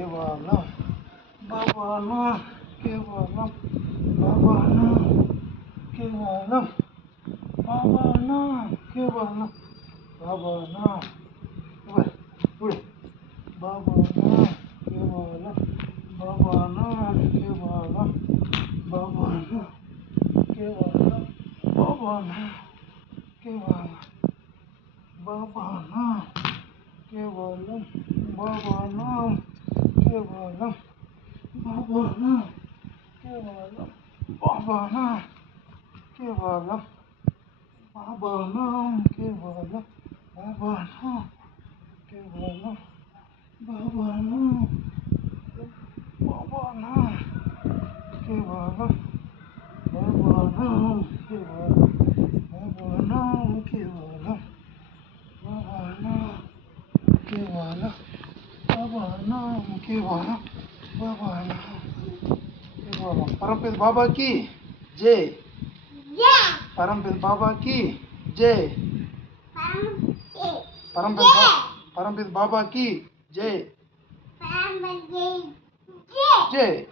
కేవలం భవనం కేవలం భవనం కేవలం భవనం కేవలం భవనం భవనం కేవలం భవనం కేవలం భవనం కేవలం భవనం కేవలం భవనం కేవలం భవనం కేవలం భవనం కేవలం భవనం కేవలం భవనం కేవలం భవనం కేవలం భవనం భవనం కేవలం భవనం కేవలం భవనం కేవలం భవనం కేవలం భవనం కేవలం భవనం కేవలం परमपिता बाबा की जय परमपिता बाबा की जय परमपिता बाबा की जय जय